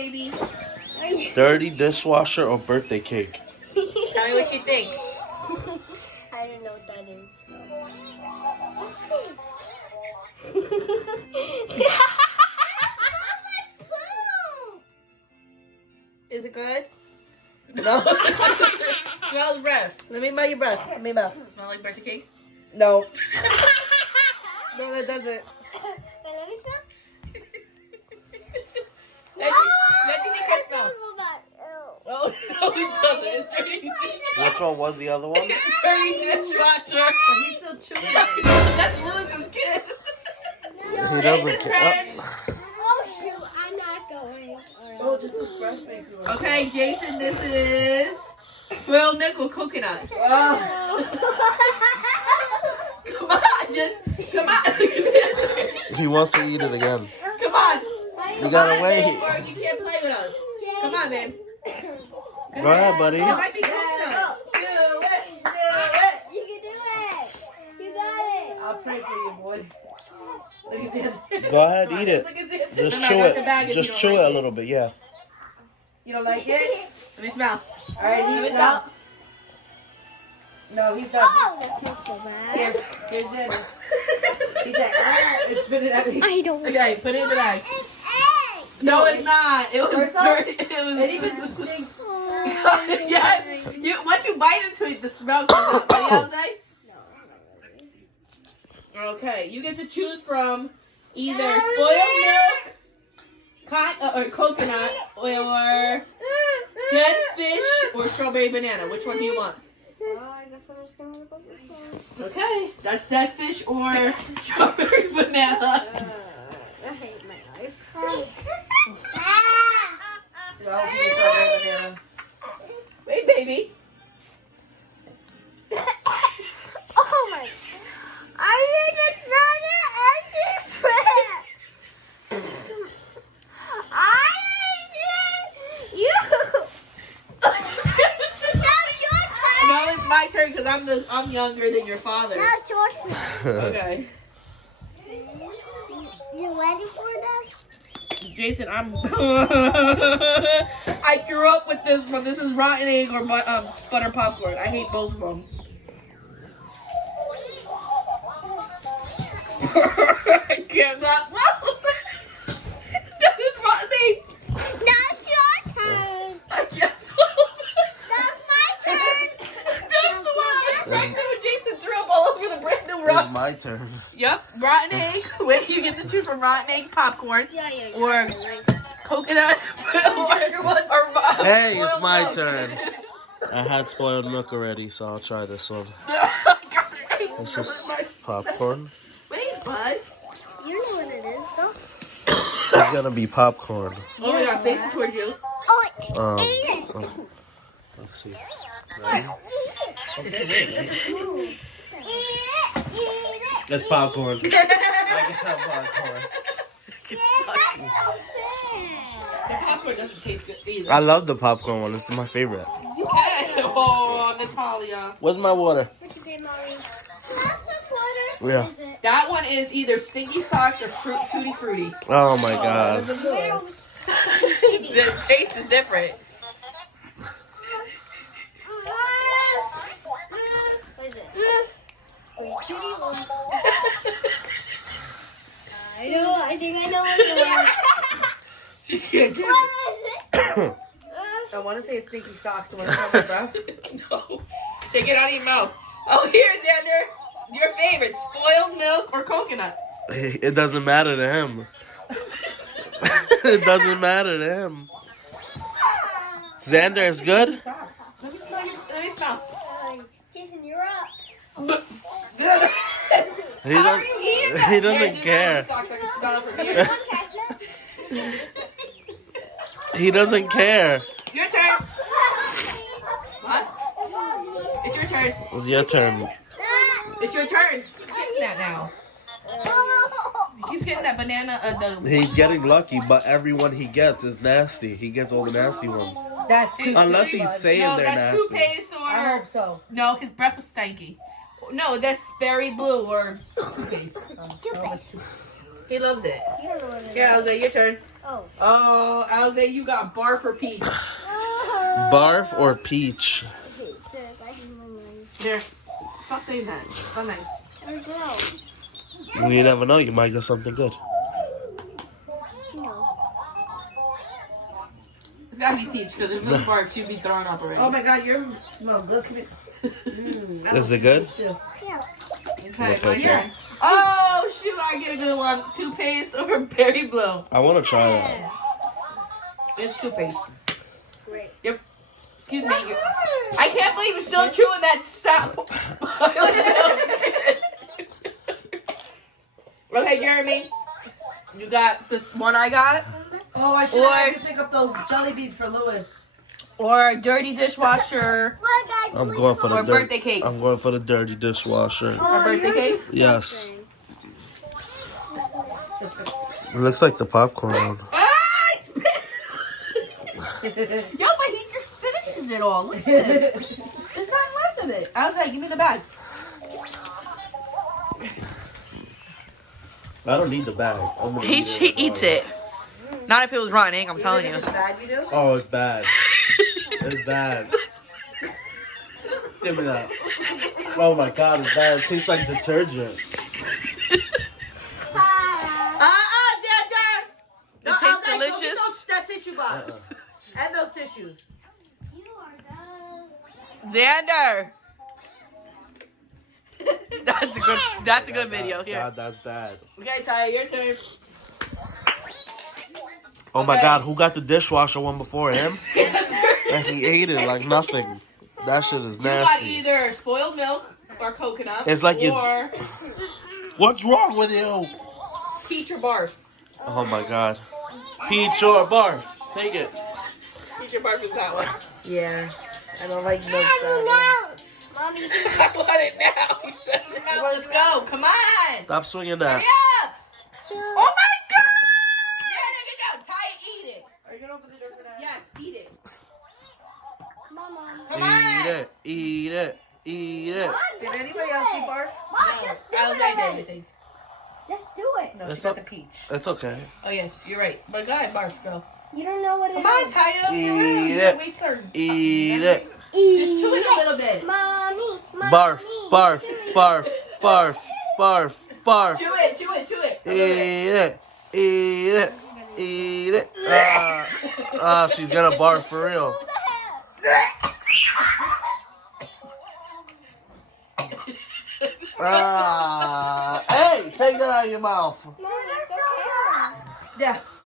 baby. Dirty dishwasher or birthday cake? Tell me what you think. I don't know what that is. Is it good? No. Smells breath. Let me smell your breath. Let me smell. Smell like birthday cake? No. No, that doesn't. Wait, let me smell. Let me think I smell. Oh, no, it doesn't. It's dirty dishwasher. Which one was the other one? It's dirty dishwasher. But he's still chewing. That's Lewis's kid. He doesn't care. Oh, shoot. I'm not going. Oh, just his breath makes me want. Okay, Jason, this is spoiled milk with coconut. Oh. Come on, come on. He wants to eat it again. Come on. You gotta wait. Or you can't play with us. Come on, man. Go ahead, buddy. It might be coconut. Do it. Do it. You can do it. You got it. I'll pray for you, boy. Look at this. Go ahead, eat it. Look at this. Just No, chew I got the bag it. if you Just don't chew like it a little bit, yeah. You don't like it? Let me smell. All right, leave it out. No, he's done. Oh, that feels so bad. Here's this. He said, spit it at me. I don't. Okay, put it in the bag. It's egg. No, it's not. It was dirty. It was. It even stinks. Yes. Once you bite into it, the smell comes out. What do y'all say? Okay, you get to choose from either spoiled milk, or coconut, or dead fish, or strawberry banana. Which one do you want? I guess I'm just gonna go with this one. Okay, that's dead fish or strawberry banana. I hate my life. No, you get strawberry banana. Wait, baby. Oh my! I think it's not an empty prep. I think you. Now it's your turn. No, it's my turn because I'm younger than your father. Now it's your turn. Okay. You ready for this? Jason, I'm. I grew up with this one. This is rotten egg or butter popcorn. I hate both of them. I cannot. That is rotten egg. Now it's your turn. I can't swallow. That's my turn. That's the one. Right there when Jason threw up all over the brand new rock. It's my turn. Yep, rotten egg. Wait, you get to choose from rotten egg popcorn. Yeah. Or coconut. or Hey, it's spoiled my milk. turn. I had spoiled milk already, so I'll try this one. This is popcorn. Wait, bud. You know what it is, though. It's gonna be popcorn. Oh my god, face it towards you. Oh, Let's see. Ready? It's popcorn. I can have popcorn. The popcorn doesn't taste good either. I love the popcorn one. It's my favorite. Okay. Oh, Natalia. Where's my water? What's your name, Mommy? That's a water. Yeah. Is it? That one is either Stinky Socks or Tutti Frutti. Oh my god. The taste is different. What is it? Tutti ones. I think I know what it is. What is it? I want to say it's Stinky Socks. Want to smell my breath? No. Take it out of your mouth. Oh, here, Zander. Your favorite, spoiled milk or coconut? It doesn't matter to him. It doesn't matter to him. Zander is good? Let me smell. Let me smell. Jason, you're up. He doesn't care. Socks, I can smell it from here. He doesn't care. Your turn. What? It's your turn. It's your turn. It's your turn. Keep getting that now. He keeps getting that banana. He's getting lucky, but everyone he gets is nasty. He gets all the nasty ones. That's too Unless he's saying No, they're that's nasty. toothpaste or. I hope so. No, his breath was stanky. No, that's berry blue or toothpaste. He loves it. You don't know what it Here, is. Alze, your turn. Oh. Oh, Alze, you got barf or peach. Barf or peach? Okay, this. I can remember. Here. Stop saying that. It's not nice. Or grow. You never know. You might get something good. Who knows? It's gotta be peach because if it was barf, she'd be throwing up already. Oh my god, yours smell good. Come here. Is it good? Yeah. Okay, Okay, my so- turn. Oh, shoot, I get a good one. Toothpaste or berry blow? I want to try that. It's toothpaste. Great. Excuse me. I can't believe you're still chewing that sap. Okay, Jeremy. You got this one I got? Oh, I should have had to pick up those jelly beans for Lewis. Or dirty dishwasher? I'm going for the Or birthday cake. I'm going for the dirty dishwasher. Or birthday cake? Yes. It looks like the popcorn. Ah, I spit. Yo, but he just finishes it all. Look at this. There's nothing left of it. I was like, give me the bag. I don't need the bag. He eats it. Not if it was running, I'm telling you. It's bad, you do? Oh, it's bad. It's bad. Give me that. Oh my god, it's bad. It tastes like detergent. Zander! It tastes Go get delicious. that tissue box. And those tissues. You are the... Zander. That's a good video. Here. God, that's bad. Okay, Ty, your turn. Oh my Okay. god, who got the dishwasher one before him? And he ate it like nothing. That shit is You got nasty. either spoiled milk or coconut. It's like you- or What's wrong with you? peach or barf. Oh my god. Peach or barf. Take it. Peach or barf is that one. Yeah. I don't like milk. Mommy, you I want it now. He said now. Let's go. Come on. Stop swinging Hurry that. up. Oh my god. Yeah, there you go. Ty, eat it. Are you gonna open the door for that? Yes, eat it. Mama. Come on. Eat it. Eat it. Eat it. Mom, Did just anybody do else it. eat barf? Mom, No, just do I it was already. everything. Just do it. No, It's she got up- the peach. It's okay. Oh yes, you're right. But go ahead, barf, go. You don't know what it is. Come on, Ty. Eat You it. waste our Eat it. Just chew it a little bit. Mommy. Barf. Barf. Barf. Barf. Barf. Barf. Chew it, chew it, chew it. Eat it. Eat it. Eat it. She's gonna barf for real. Hey, take that out of your mouth. Mom, it's okay. Yeah.